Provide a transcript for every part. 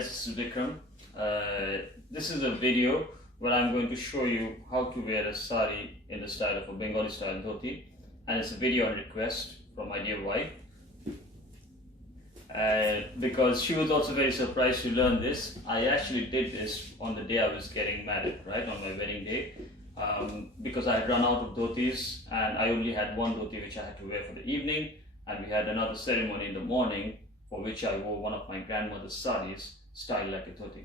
guys, this is Vikram. This is a video where I'm going to show you how to wear a saree in the style of a Bengali style dhoti, and it's a video on request from my dear wife, because she was also very surprised to learn this. I actually did this on the day I was getting married, right, on my wedding day, because I had run out of dhotis and I only had one dhoti which I had to wear for the evening, and we had another ceremony in the morning for which I wore one of my grandmother's sarees styled like a dhoti.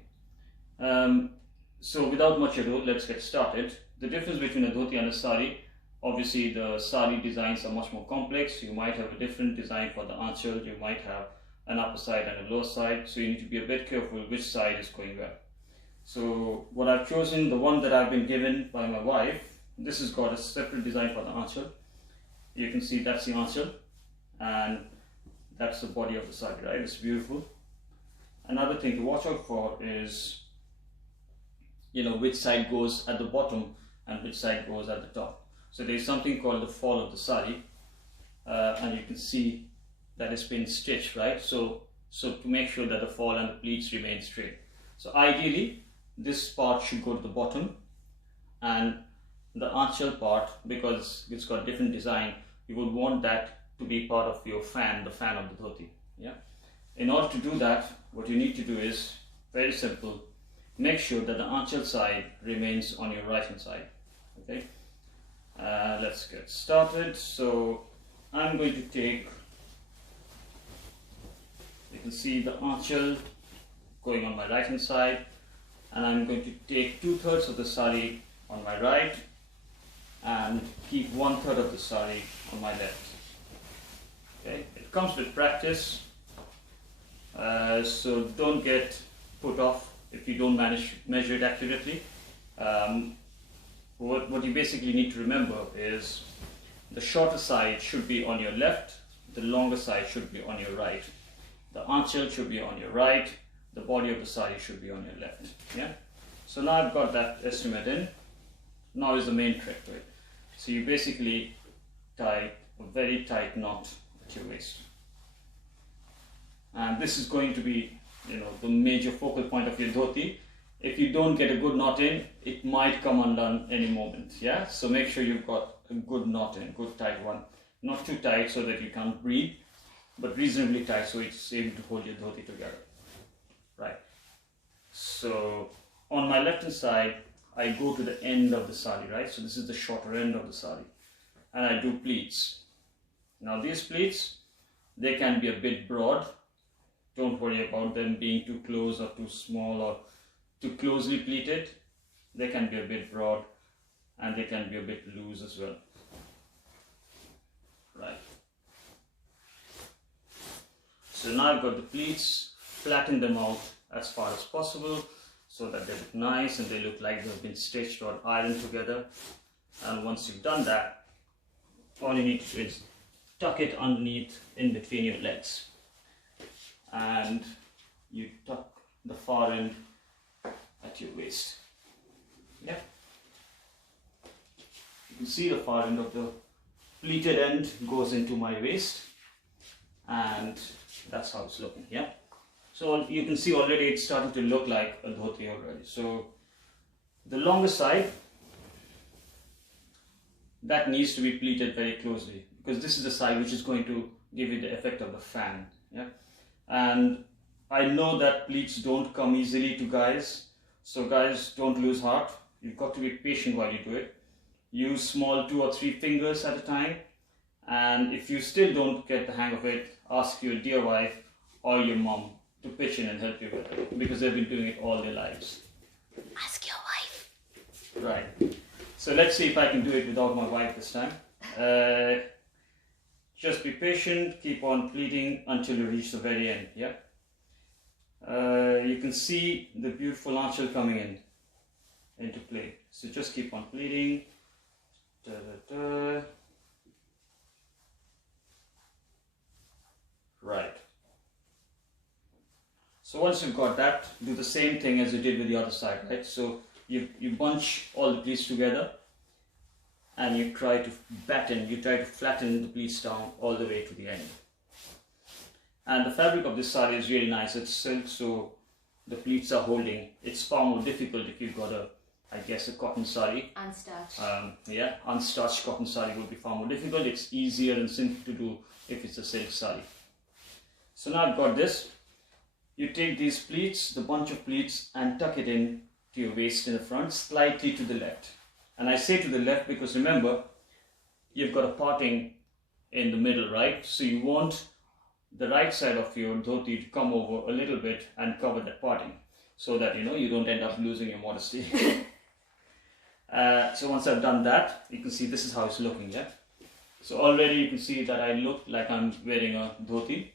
So without much ado, let's get started. The difference between a dhoti and a saree, obviously the saree designs are much more complex. You might have a different design for the aanchal, you might have an upper side and a lower side, so you need to be a bit careful which side is going where. So what I've chosen, the one that I've been given by my wife, this has got a separate design for the aanchal. You can see that's the aanchal and that's the body of the saree, right? It's beautiful. Another thing to watch out for is, which side goes at the bottom and which side goes at the top. So there's something called the fall of the saree, and you can see that it's been stitched, right? So to make sure that the fall and the pleats remain straight. So ideally, this part should go to the bottom, and the aanchal part, because it's got different design, you would want that to be part of your fan, the fan of the dhoti. Yeah. In order to do that, what you need to do is very simple. Make sure that the aanchal side remains on your right hand side. Okay. Let's get started. So I'm going to take, you can see the aanchal going on my right hand side, and I'm going to take 2/3 of the saree on my right and keep 1/3 of the saree on my left. Okay, it comes with practice, so don't get put off if you don't manage to measure it accurately. What you basically need to remember is the shorter side should be on your left, the longer side should be on your right. The aanchal should be on your right, the body of the saree should be on your left. Yeah. So now I've got that estimate in. Now is the main trick, right? So you basically tie a very tight knot at your waist, and this is going to be, the major focal point of your dhoti. If you don't get a good knot in, it might come undone any moment. Yeah. So make sure you've got a good knot in, good tight one, not too tight so that you can't breathe, but reasonably tight so it's able to hold your dhoti together. Right. So on my left hand side, I go to the end of the saree, right? So this is the shorter end of the saree, and I do pleats. Now these pleats, they can be a bit broad. Don't worry about them being too close or too small or too closely pleated. They can be a bit broad and they can be a bit loose as well. Right. So now I've got the pleats, flatten them out as far as possible so that they look nice and they look like they've been stitched or ironed together. And once you've done that, all you need to do is tuck it underneath in between your legs, and you tuck the far end at your waist. Yeah. You can see the far end of the pleated end goes into my waist, and that's how it's looking. Yeah. So you can see already it's starting to look like a dhoti already. So the longer side, that needs to be pleated very closely, because this is the side which is going to give you the effect of the fan. Yeah. And I know that pleats don't come easily to guys, so guys, don't lose heart. You've got to be patient while you do it. Use small 2 or 3 fingers at a time, and if you still don't get the hang of it, ask your dear wife or your mom to pitch in and help you with it, because they've been doing it all their lives. Ask your wife. Right. So let's see if I can do it without my wife this time. Just be patient, keep on pleating until you reach the very end. Yeah. You can see the beautiful aanchal coming into play. So just keep on pleating. Da, da, da. Right. So once you've got that, do the same thing as you did with the other side, right? So you bunch all the pleats together and you try to flatten the pleats down all the way to the end. And the fabric of this saree is really nice. It's silk, so the pleats are holding. It's far more difficult if you've got a, I guess, a cotton saree. Unstarched. Yeah, unstarched cotton saree would be far more difficult. It's easier and simple to do if it's a silk saree. So now I've got this. You take these pleats, the bunch of pleats, and tuck it in to your waist in the front, slightly to the left. And I say to the left because remember, you've got a parting in the middle, right? So you want the right side of your dhoti to come over a little bit and cover that parting, so that you don't end up losing your modesty. So once I've done that, you can see this is how it's looking, yeah? So already you can see that I look like I'm wearing a dhoti.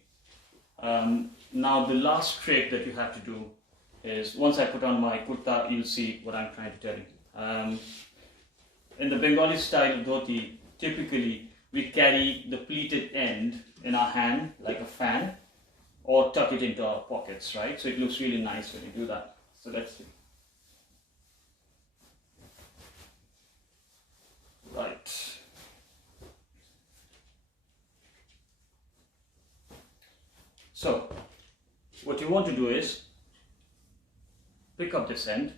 Now the last trick that you have to do is, once I put on my kurta, you'll see what I'm trying to tell you. In the Bengali style dhoti, typically we carry the pleated end in our hand like a fan, or tuck it into our pockets, right? So it looks really nice when you do that. So let's see. Right. So what you want to do is pick up this end,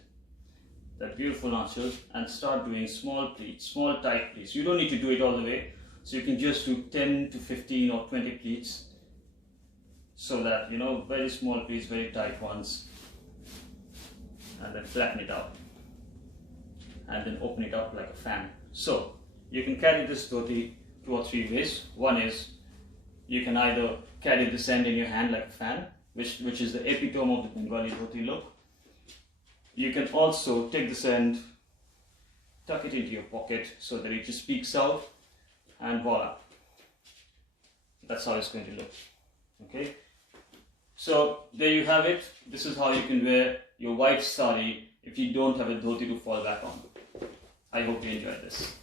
that beautiful notches, and start doing small pleats, small tight pleats. You don't need to do it all the way, so you can just do 10 to 15 or 20 pleats, so that very small pleats, very tight ones, and then flatten it out and then open it up like a fan. So you can carry this dhoti 2 or 3 ways. One is you can either carry this end in your hand like a fan, which is the epitome of the Bengali dhoti look. You can also take this end, tuck it into your pocket so that it just peeks out, and voila, that's how it's going to look. Okay, so there you have it. This is how you can wear your white saree if you don't have a dhoti to fall back on. I hope you enjoyed this.